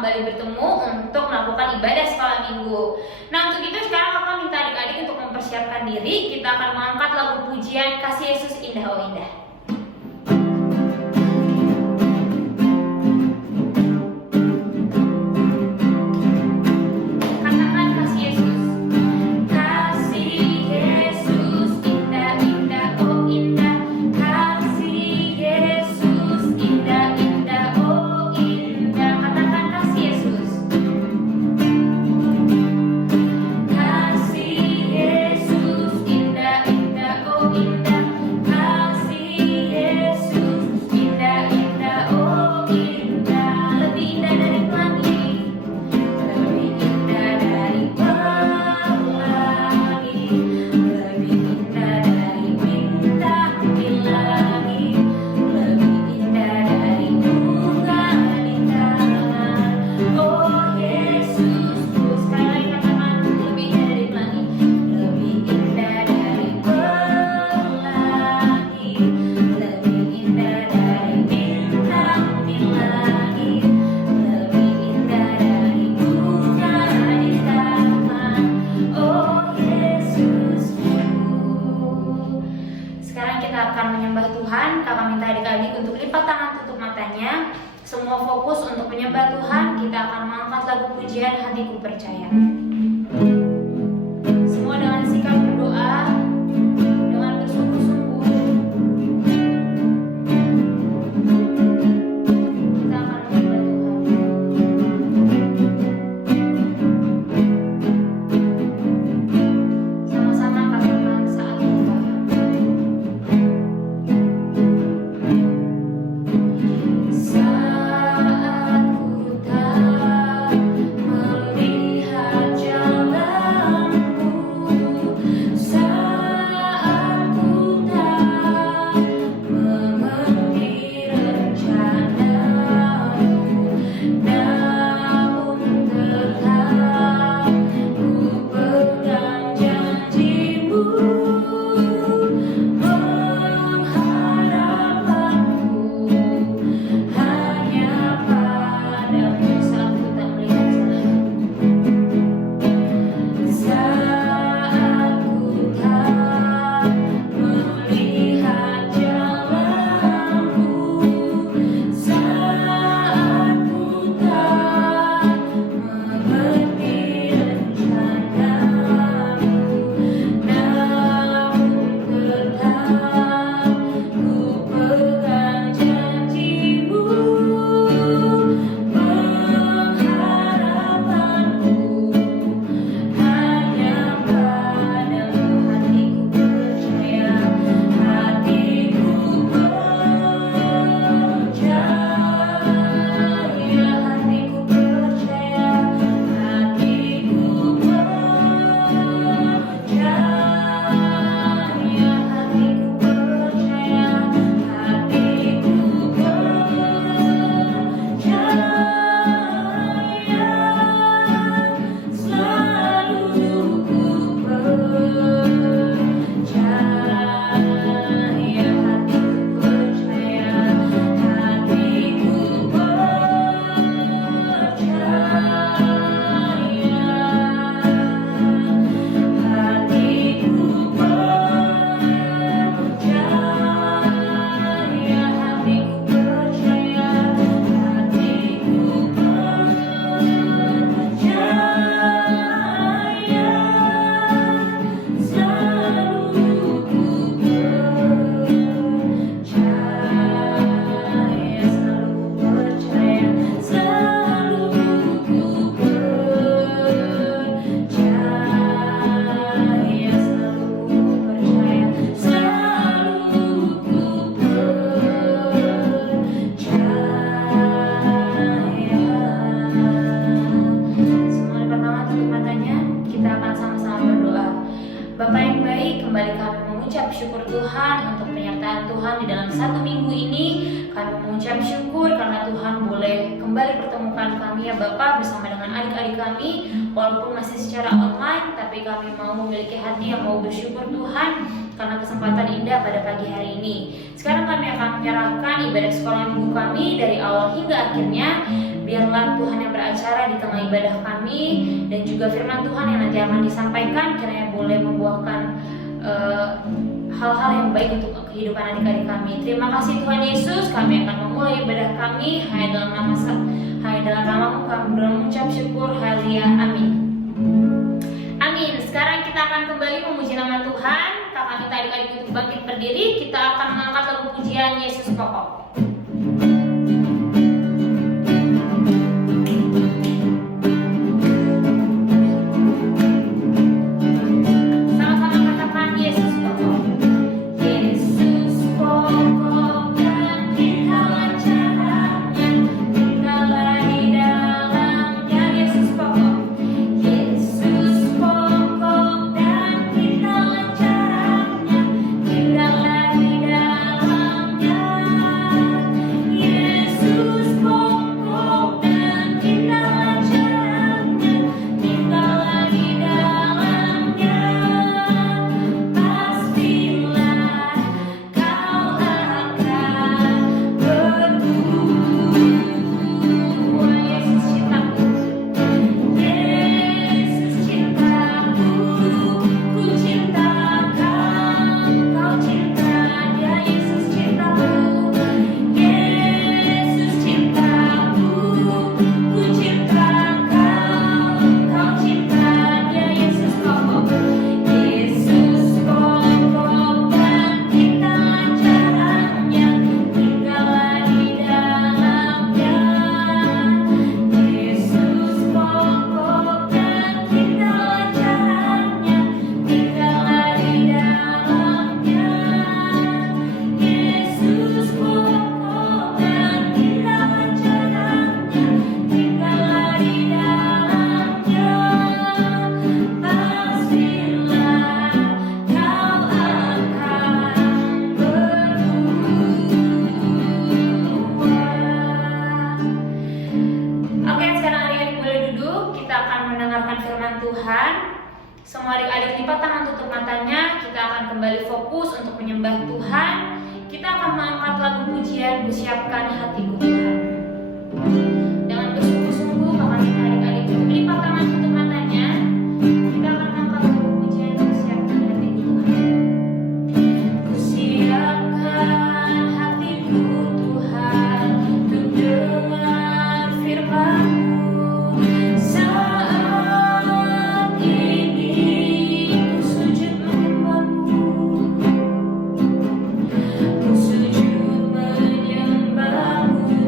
kembali bertemu untuk melakukan ibadah sekolah minggu. Nah, untuk itu sekarang kakak minta adik-adik untuk mempersiapkan diri. Kita akan mengangkat lagu pujian Kasih Yesus Indah Oh Indah. Kakak minta adik-adik untuk lipat tangan, tutup matanya. Semua fokus untuk menyembah Tuhan. Kita akan mengangkat lagu pujian Hatiku Percaya. Semua dengan sikap berdoa, dengan bersungguh-sungguh. Kita akan menyembah Tuhan. Sama-sama katakan saat berdoa. Bapa yang baik, kembali kami mengucap syukur Tuhan untuk penyertaan Tuhan di dalam satu minggu ini. Kami mengucap syukur karena Tuhan boleh kembali pertemukan kami ya Bapa bersama dengan adik-adik kami. Walaupun masih secara online, tapi kami mau memiliki hati yang mau bersyukur Tuhan karena kesempatan indah pada pagi hari ini. Sekarang kami akan menyerahkan ibadah sekolah minggu kami dari awal hingga akhirnya. biarlah Tuhan yang beracara di tengah ibadah kami, dan juga firman Tuhan yang nanti akan disampaikan kiranya boleh membuahkan hal-hal yang baik untuk kehidupan adik-adik kami. Terima kasih Tuhan Yesus, kami akan memulai ibadah kami hanya dalam nama-Mu kami mengucap syukur, haleluya, amin. Amin. Sekarang kita akan kembali memuji nama Tuhan. Kakak minta adik-adik untuk bangkit berdiri. Kita akan mengangkat lagu pujian Yesus Kokoh. Semua adik-adik lipat tangan, tutup matanya. Kita akan kembali fokus untuk menyembah Tuhan. Kita akan mengangkat lagu pujian Kusiapkan Hatiku Tuhan. Dengan bersungguh-sungguh, kakak minta adik-adik untuk lipat tangan, tutup matanya. Kita akan mengangkat lagu pujian Kusiapkan Hatiku Tuhan. Kusiapkan hatiku Tuhan untuk dengar firman-Mu. Ku sujud menyembah-Mu.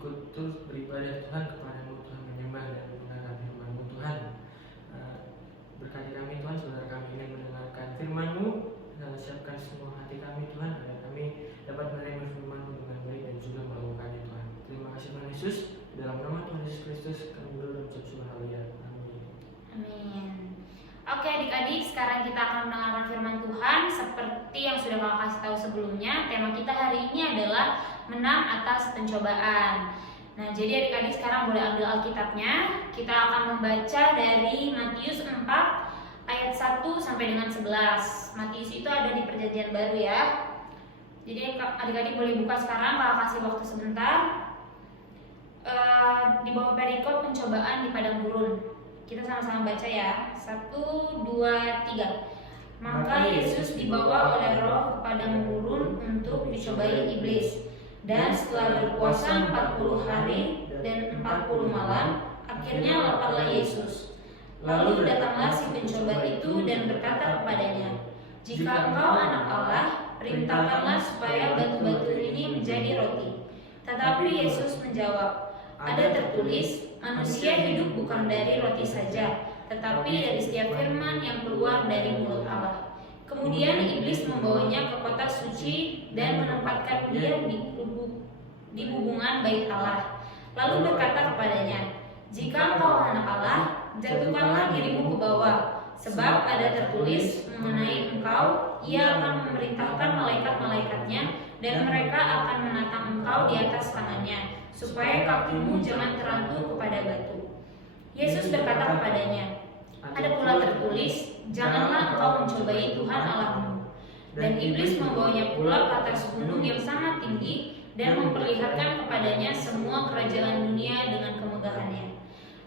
ikut terus beribadah Tuhan kepada-Mu, Tuhan, menyembah dan mendengarkan firman-Mu Tuhan. Berkati kami Tuhan, saudara kami ingin mendengarkan firman-Mu, dan siapkan semua hati kami Tuhan, agar kami dapat menerima firman-Mu dengan baik dan juga melakukannya Tuhan. Terima kasih Tuhan Yesus, dalam nama Tuhan Yesus Kristus kami berdoa dan ucap syukur, haleluya. Amin. Amin. Oke adik-adik, sekarang kita akan mendengarkan firman Tuhan. Seperti yang sudah kakak kasih tahu sebelumnya, tema kita hari ini adalah menang atas pencobaan. Nah, jadi adik-adik sekarang boleh ambil Alkitabnya. Kita akan membaca dari Matius 4 ayat 1 sampai dengan 11. Matius itu ada di Perjanjian Baru ya. Jadi adik-adik boleh buka sekarang, kakak kasih waktu sebentar. Di bawah perikop pencobaan di padang gurun. Kita sama-sama baca ya. 1, 2, 3. Maka Yesus dibawa oleh Roh ke padang gurun untuk dicobai iblis. Dan setelah berpuasa 40 hari dan 40 malam, akhirnya laparlah Yesus. Lalu datanglah si pencoba itu dan berkata kepadanya, "Jika engkau anak Allah, perintahkanlah supaya batu-batu ini menjadi roti." Tetapi Yesus menjawab, "Ada tertulis, manusia hidup bukan dari roti saja, tetapi dari setiap firman yang keluar dari mulut Allah." Kemudian iblis membawanya ke kota suci dan menempatkan dia di hubungan bait Allah. Lalu berkata kepadanya, "Jika engkau anak Allah, jatuhkanlah dirimu ke bawah, sebab ada tertulis mengenai engkau, ia akan memerintahkan malaikat-malaikatnya, dan mereka akan menatang engkau di atas tangannya, supaya kakimu jangan terantuk kepada batu." Yesus berkata kepadanya, "Ada pula tertulis, janganlah engkau mencobai Tuhan Allahmu." Dan iblis membawanya pula ke atas gunung yang sangat tinggi dan memperlihatkan kepadanya semua kerajaan dunia dengan kemegahannya.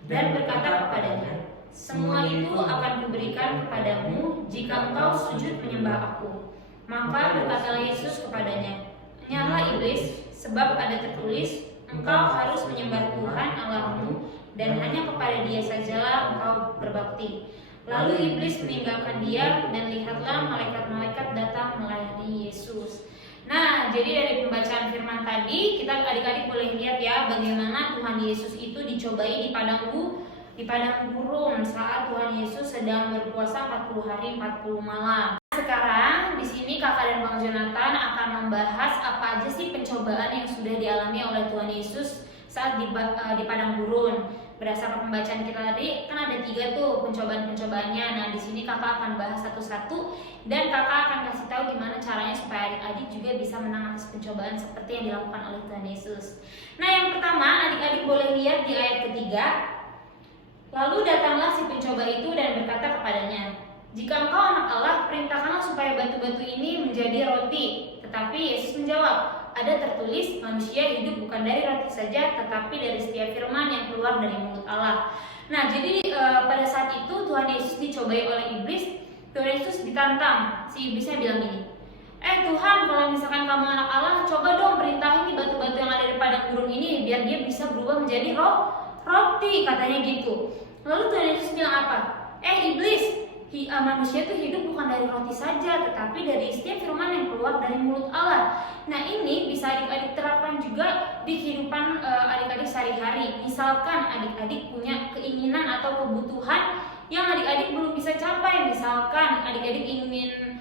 Dan berkata kepadanya, "Semua itu akan kuberikan kepadamu jika engkau sujud menyembah aku." Maka berkatalah Yesus kepadanya, "Nyala iblis, sebab ada tertulis, engkau harus menyembah Tuhan Allahmu, dan hanya kepada Dia sajalah engkau berbakti." Lalu iblis meninggalkan dia, dan lihatlah malaikat-malaikat datang melayani Yesus. Nah, jadi dari pembacaan firman tadi, kita adik-adik boleh lihat ya bagaimana Tuhan Yesus itu dicobai di padang gurun saat Tuhan Yesus sedang berpuasa 40 hari 40 malam. Sekarang di sini kakak dan Bang Jonathan akan membahas apa aja sih pencobaan yang sudah dialami oleh Tuhan Yesus saat di padang gurun. Berdasarkan pembacaan kita tadi kan ada 3 tuh pencobaan-pencobaannya. Nah, di sini kakak akan bahas satu-satu dan kakak akan kasih tahu gimana caranya supaya adik-adik juga bisa menang atas pencobaan seperti yang dilakukan oleh Tuhan Yesus. Nah, yang pertama adik-adik boleh lihat di ayat ketiga. Lalu datanglah si pencoba itu dan berkata kepadanya, "Jika engkau anak Allah, perintahkanlah supaya batu-batu ini menjadi roti." Tetapi Yesus menjawab, "Ada tertulis, manusia hidup bukan dari roti saja, tetapi dari setiap firman yang keluar dari mulut Allah." Nah, jadi pada saat itu Tuhan Yesus dicobai oleh iblis. Tuhan Yesus ditantang. Si iblisnya bilang gini, Tuhan, kalau misalkan kamu anak Allah, coba dong perintahin nih batu-batu yang ada di padang gurun ini, biar dia bisa berubah menjadi roti," katanya gitu. Lalu Tuhan Yesus bilang apa? Iblis, manusia itu hidup bukan dari roti saja, tetapi dari setiap firman yang keluar dari mulut Allah. Nah, ini bisa adik-adik terapkan juga di kehidupan adik-adik sehari-hari. Misalkan adik-adik punya keinginan atau kebutuhan yang adik-adik belum bisa capai. Misalkan adik-adik ingin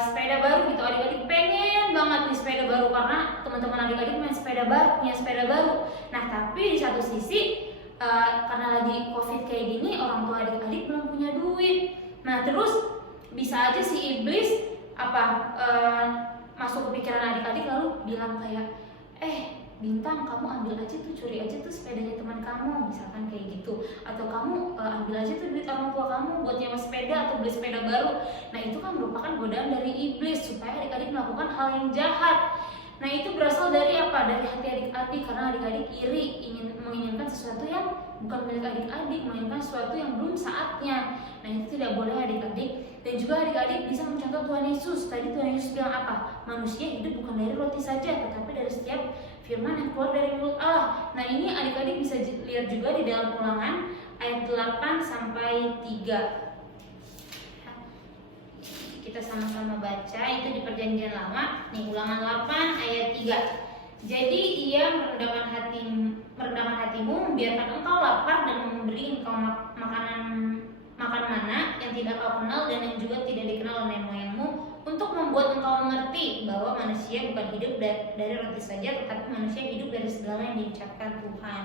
sepeda baru gitu, adik-adik pengen banget nih sepeda baru karena teman-teman adik-adik punya sepeda baru. Nah, tapi di satu sisi karena lagi COVID kayak gini, orang tua adik-adik belum punya duit. Nah, terus bisa aja si iblis masuk ke pikiran adik-adik lalu bilang kayak, Bintang, kamu ambil aja tuh, curi aja tuh sepedanya teman kamu, misalkan kayak gitu. Atau kamu ambil aja tuh duit orang tua kamu buat nyewa sepeda atau beli sepeda baru. Nah, itu kan merupakan godaan dari iblis supaya adik-adik melakukan hal yang jahat. Nah, itu berasal dari apa? Dari hati adik-adik, karena adik-adik iri, menginginkan sesuatu yang bukan milik adik-adik, menginginkan sesuatu yang belum saatnya. Nah, itu tidak boleh adik-adik. Dan juga adik-adik bisa mencontoh Tuhan Yesus. Tadi Tuhan Yesus bilang apa? Manusia hidup bukan dari roti saja, tetapi dari setiap firman yang keluar dari mulut Allah. Nah, ini adik-adik bisa lihat juga di dalam Ulangan ayat 8 sampai 3. Kita sama-sama baca itu di Perjanjian Lama. Nih, Ulangan 8 ayat 3. Jadi ia merendahkan hatimu, membiarkan engkau lapar dan memberi engkau makan mana yang tidak kau kenal dan yang juga tidak dikenal oleh moyangmu, untuk membuat engkau mengerti bahwa manusia bukan hidup dari roti saja, tetapi manusia hidup dari segala yang diucapkan Tuhan.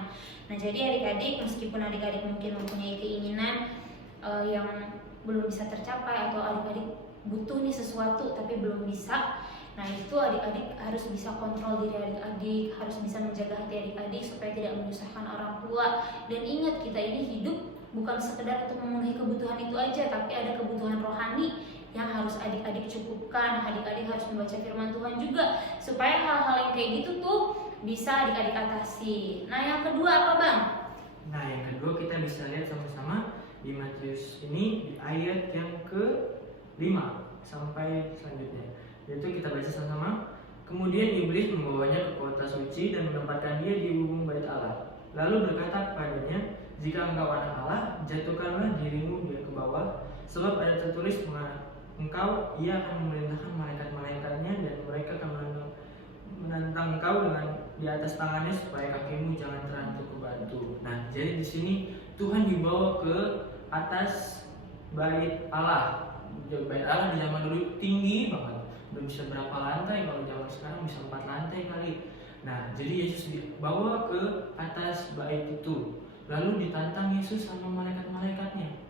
Nah, jadi adik-adik, meskipun adik-adik mungkin mempunyai keinginan yang belum bisa tercapai, atau adik-adik butuh nih sesuatu tapi belum bisa, nah itu adik-adik harus bisa kontrol diri adik-adik, harus bisa menjaga hati adik-adik supaya tidak menyusahkan orang tua. Dan ingat, kita ini hidup bukan sekedar untuk memenuhi kebutuhan itu aja, tapi ada kebutuhan rohani yang harus adik-adik cukupkan. Adik-adik harus membaca firman Tuhan juga, supaya hal-hal yang kayak gitu tuh bisa adik-adik atasi. Nah, yang kedua apa, Bang? Nah, yang kedua kita bisa lihat sama-sama di Matius ini di ayat yang ke-5 sampai selanjutnya. Yaitu kita baca sama-sama. Kemudian iblis membawanya ke kota suci dan menempatkan dia di ujung bait Allah. Lalu berkata kepadanya, "Jika engkau anak Allah, jatuhkanlah dirimu dia ke bawah, sebab ada tertulis engkau, ia akan memerintahkan malaikat-malaikatnya dan mereka akan menantang engkau dengan di atas tangannya supaya kakimu jangan terhantuk ke batu." Nah, jadi di sini Tuhan dibawa ke atas bait Allah. Bait Allah di zaman dulu tinggi banget, belum bisa berapa lantai, kalau zaman sekarang bisa 4 lantai kali. Nah, jadi Yesus dibawa ke atas bait itu, lalu ditantang Yesus sama malaikat-malaikatnya.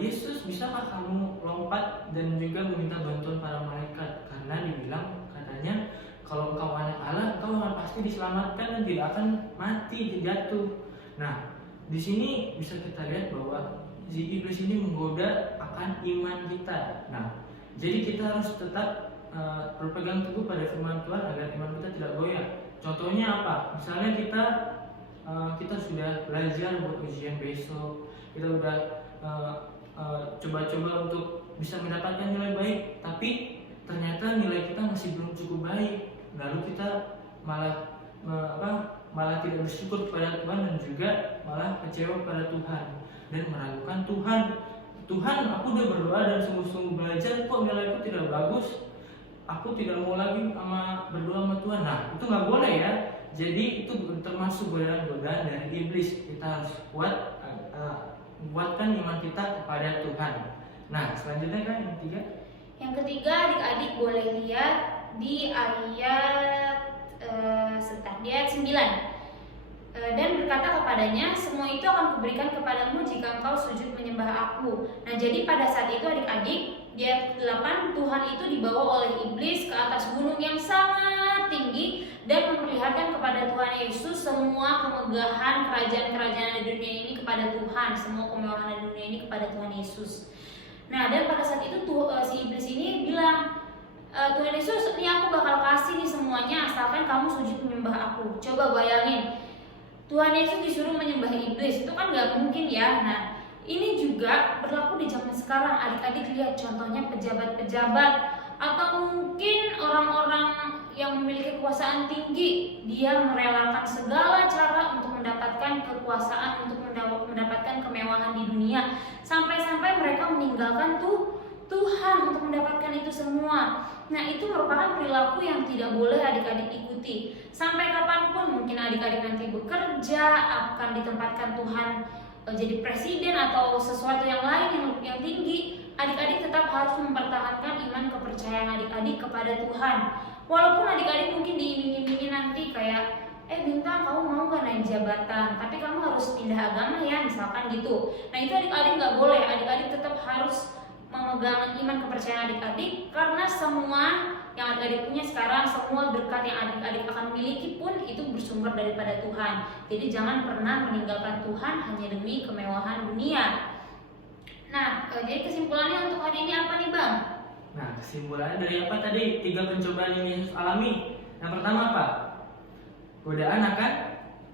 Yesus, bisakah kamu lompat dan juga meminta bantuan para malaikat? Karena dibilang katanya, kalau engkau anak Allah, engkau akan pasti diselamatkan dan tidak akan mati, jatuh. Nah, di sini bisa kita lihat bahwa si iblis ini menggoda akan iman kita. Nah, jadi kita harus tetap berpegang teguh pada firman Tuhan agar iman kita tidak goyah. Contohnya apa? Misalnya kita sudah belajar buat ujian besok, kita udah coba-coba untuk bisa mendapatkan nilai baik, tapi ternyata nilai kita masih belum cukup baik. Lalu kita malah tidak bersyukur kepada Tuhan dan juga malah kecewa kepada Tuhan dan meragukan Tuhan, aku udah berdoa dan sungguh-sungguh belajar, kok nilaiku tidak bagus, aku tidak mau lagi berdoa sama Tuhan. Nah, itu nggak boleh ya. Jadi itu termasuk godaan-godaan dari iblis. Kita harus kuatkan iman kita kepada Tuhan. Nah, selanjutnya kan yang ketiga. Yang ketiga, adik-adik boleh lihat di ayat 9. Dan berkata kepadanya, "Semua itu akan kuberikan kepadamu jika engkau sujud menyembah aku." Nah, jadi pada saat itu adik-adik, di ayat 8, Tuhan itu dibawa oleh iblis ke atas gunung yang sangat tinggi dan memperlihatkan kepada Tuhan Yesus semua kemegahan kerajaan-kerajaan di dunia ini kepada Tuhan, semua kemewahan di dunia ini kepada Tuhan Yesus. Nah, dan pada saat itu si iblis ini bilang, "Tuhan Yesus, ini aku bakal kasih nih semuanya asalkan kamu sujud menyembah aku." Coba bayangin, Tuhan Yesus disuruh menyembah iblis, itu kan gak mungkin ya. Nah, ini juga berlaku di zaman sekarang. Adik-adik lihat contohnya pejabat-pejabat atau mungkin orang-orang yang memiliki kekuasaan tinggi, dia merelakan segala cara untuk mendapatkan kekuasaan, untuk mendapatkan kemewahan di dunia, sampai-sampai mereka meninggalkan Tuhan untuk mendapatkan itu semua. Nah, itu merupakan perilaku yang tidak boleh adik-adik ikuti. Sampai kapanpun mungkin adik-adik nanti bekerja, akan ditempatkan Tuhan jadi presiden atau sesuatu yang lain yang tinggi, adik-adik tetap harus mempertahankan iman kepercayaan adik-adik kepada Tuhan. Walaupun adik-adik mungkin diiming-imingi nanti kayak, Bintang, kamu mau gak naik jabatan, tapi kamu harus pindah agama ya, misalkan gitu. Nah, itu adik-adik gak boleh. Adik-adik tetap harus memegang iman kepercayaan adik-adik, karena semua yang adik-adik punya sekarang, semua berkat yang adik-adik akan miliki pun itu bersumber daripada Tuhan. Jadi jangan pernah meninggalkan Tuhan hanya demi kemewahan dunia. Nah, jadi kesimpulannya untuk hari ini apa nih, Bang? Nah, kesimpulannya dari apa tadi? 3 pencobaan yang Yesus alami. Yang pertama apa? Godaan akan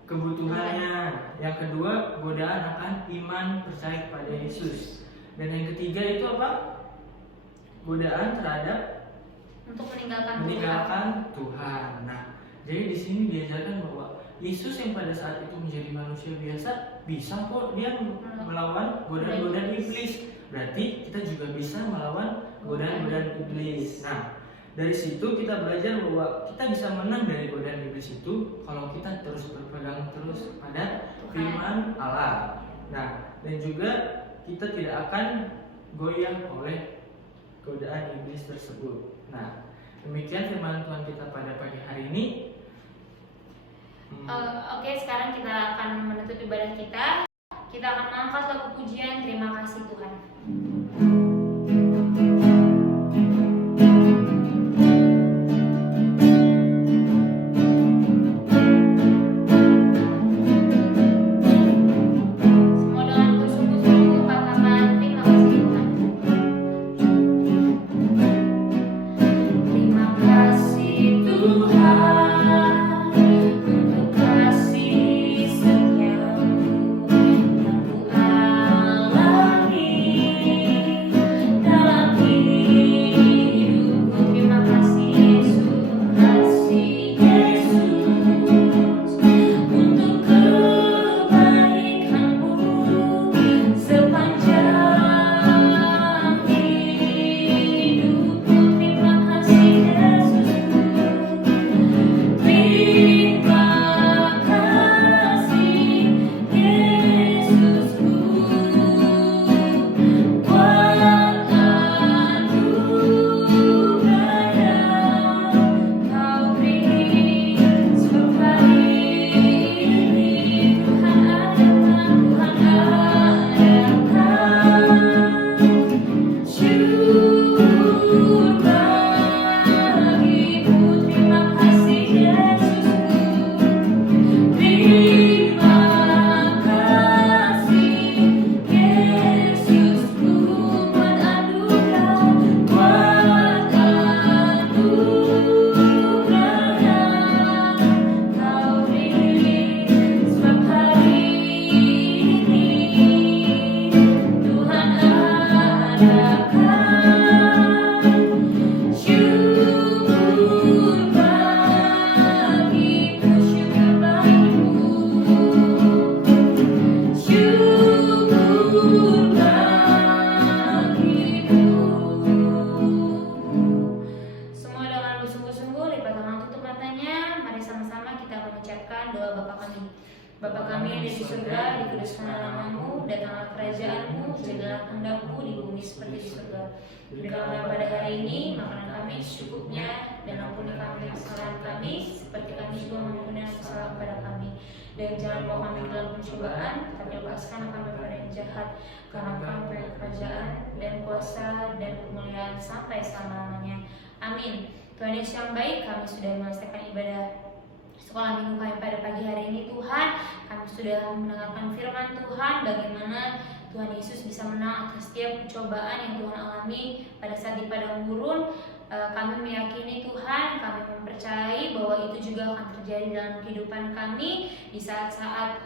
kebutuhannya. Yang kedua, godaan akan iman percaya kepada Yesus. Dan yang ketiga itu apa? Godaan terhadap untuk meninggalkan Tuhan. Nah, jadi di sini diajarkan bahwa Yesus yang pada saat itu menjadi manusia biasa bisa kok dia melawan godaan-godaan iblis. Berarti kita juga bisa melawan godaan-godaan iblis. Nah, Dari situ kita belajar bahwa kita bisa menang dari godaan iblis itu kalau kita terus berpegang terus pada firman Allah. Nah, dan juga kita tidak akan goyah oleh godaan iblis tersebut. Nah, demikian firman Tuhan kita pada pagi hari ini. Oke, sekarang kita akan menutup ibadah kita. Kita akan mengangkat lagu pujian Terima Kasih Tuhan. Semua dengan bersungguh-sungguh katakan terima kasih Tuhan. Terima kasih Tuhan untuk kasih setiamu yang ku alami dalam hidupku. Terima kasih Yesus untuk kebaikanmu sepanjang hidupku. Terima kasih Yesus. Terima kasih Yesusku buat anugerah yang Kau beri. Sebab hari ini Tuhan adakan syukur bagimu. Terima kasih Yesusku. Terima kasih Yesusku buat anugerah yang Kau beri. Sebab hari ini Tuhan adakan syukur bagimu, syukur bagimu, syukur bagimu. Semua dengan bersungguh-sungguh, lipat tangan, tutup matanya. Mari sama-sama kita mengucapkan doa Bapa kami. Bapa kami yang ada di surga, dikuduskanlah namamu, datanglah kerajaanmu, jadilah kehendak-mu di bumi seperti di surga. Berikanlah pada hari ini makanan kami secukupnya, dan ampuni kami kesalahan kami, seperti kami juga mengampuni yang bersalah kepada kami. Dan jangan bawa kami ke dalam pencobaan, tapi lepaskan kami dari yang jahat. Karena Engkau punya kerajaan dan kuasa dan kemuliaan sampai selama-lamanya. Amin. Tuhan Yesus yang baik, kami sudah menyelesaikan ibadah sekolah minggu kami pada pagi hari ini. Tuhan, kami sudah mendengarkan firman Tuhan, bagaimana Tuhan Yesus bisa menang atas setiap pencobaan yang Tuhan alami pada saat di padang gurun. Kami meyakini Tuhan, kami mempercayai bahwa itu juga akan terjadi dalam kehidupan kami di saat-saat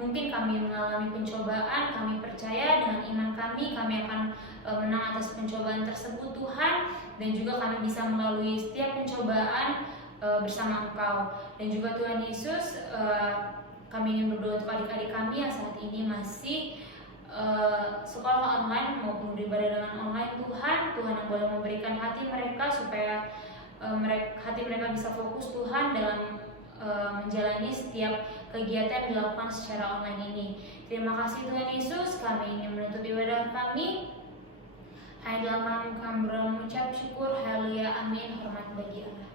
mungkin kami mengalami pencobaan. Kami percaya dengan iman kami akan menang atas pencobaan tersebut Tuhan, dan juga kami bisa melalui setiap pencobaan bersama Engkau. Dan juga Tuhan Yesus, kami ingin berdoa untuk adik-adik kami yang saat ini masih sekolah online maupun beribadah dengan online. Tuhan yang boleh memberikan hati mereka supaya hati mereka bisa fokus Tuhan dalam menjalani setiap kegiatan yang dilakukan secara online ini. Terima kasih Tuhan Yesus, kami ingin menutup ibadah kami hanya dalam kami mengucap syukur. Haleluya, amin. Hormat bagi Allah.